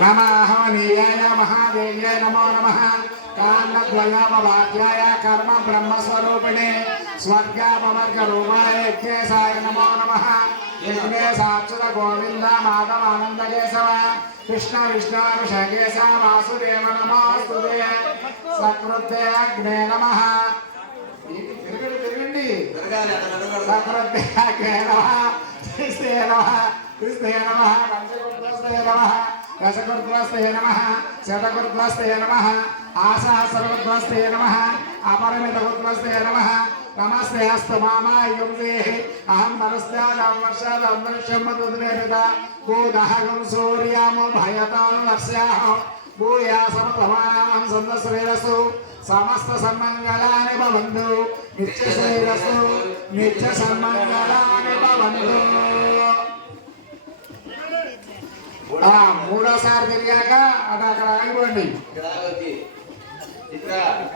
नमः नीयाय महादेव्याय नमो नमः काण्डद्वयमवाक्याय कर्म ब्रह्मस्वरूपिणे स्वर्गापवर्गरूपाय यज्ञेशाय नमो नमः यज्ञेशाच्युत गोविन्द माधव आनन्दकेशव कृष्ण विष्णु ऋषिकेश वासुदेव नमोस्तुते सकृते अग्ने नमः सकृते अग्ने नमः कृष्णे नमः कृष्णे नमः पंचकृत्वस्ते नमः दशकृत्वस्ते नमः शतकृत्वस्ते नमः आसहस्रकृत्वस्ते नमः अपरिमितकृत्वस्ते नमः नमस्ते अस्तु मामायं देः अहं नमस्तादं वर्षादं वर्षं मधुद्वेदा भूदहगं सूर्यामो भयतां लक्ष्याहो भूया समतमानं सन्दस्रेरसु समस्त सन्मङ्गलानि भवन्तु नित्यश्रेरसु नित्यसन्मङ्गलानि भवन्तु మూడోసారి తిరిగాక అది అక్కడ ఆగిపోండి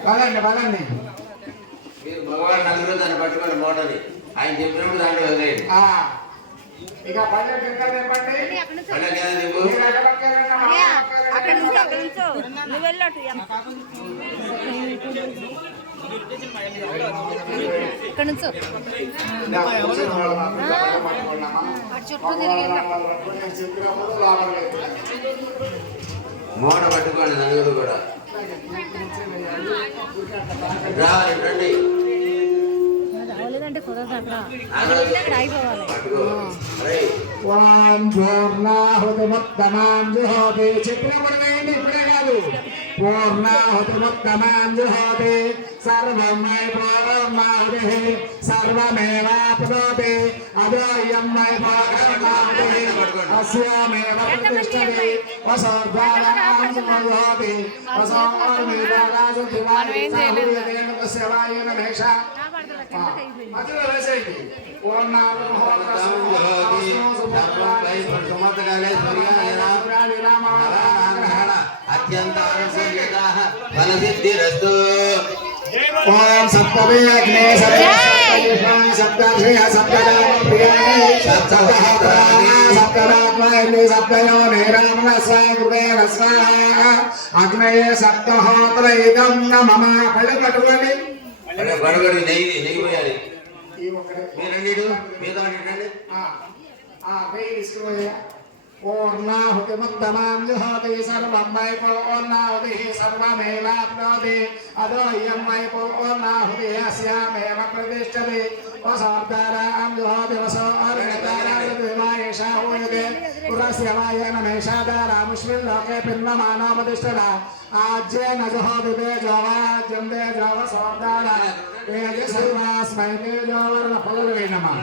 పదండి పదండి మీరు భగవాన్ నలుగురు దాన్ని పట్టుకోండి మోటది ఆయన చెప్పినప్పుడు దాంట్లో వదిలేయండి ఇక పల్లె ఇంకా తెప్పండి అక్కడ నుంచో నువ్వు వెళ్ళట్టు ఇక్కడ నుంచో చుట్టూ తిరిగి మోట పట్టుకోండి నలుగురు కూడా రండి రాలేదంటే కుదరదు అయిపోవాలి చెప్పినప్పుడు వేయండి ఇప్పుడే కాదు పూర్ణాహుతిముత్తమాం జుహోతి సర్వం మై పూర్ణమాహుతి సర్వమేవాప్నోతి అదోయం మై పూర్ణమాహుతి అస్యామేవ ప్రతిష్ఠతి వసోద్వారాం జుహోతి వసోర్మీరాజుదివాదేన తస్య వాయున మేష మధ్యలో వేసేయండి అత్యంత ఫలసిద్ధిరస్తు ఓం సప్తమే అగ్నే సప్తయుష్మాన్ సప్తర్షయ సప్తదామ ప్రియాణి సప్తదాత్మాయని సప్తయో నేరామణ స్వామృతేన స్వాహ అగ్నయే సప్తహోత్ర ఇదం నమః కళ్ళు పట్టుకోండి గడగడి నెయ్యి పోయాలి మీరండి మీద రండి పూర్ణాహుతిముత్తమాం జుహోతి సర్వం మై పూర్ణాహుతి సర్వమేవాప్నోతి అదోయం మై పూర్ణాహుతి అస్యామేవ ప్రతిష్ఠతి వసోర్ధారాం జుహోతి వసోర్గతారాయేషా హూయతే పురస్య వాయేన మేషాదారాముష్మిన్ లోకే పిన్వమానోపతిష్ఠత ఆజ్యేన జుహోతి తేజోవాజ్యం తేజో వసోర్ధారా తేజ సర్వాస్మై తేజోవర్ణ ఫలవే నమః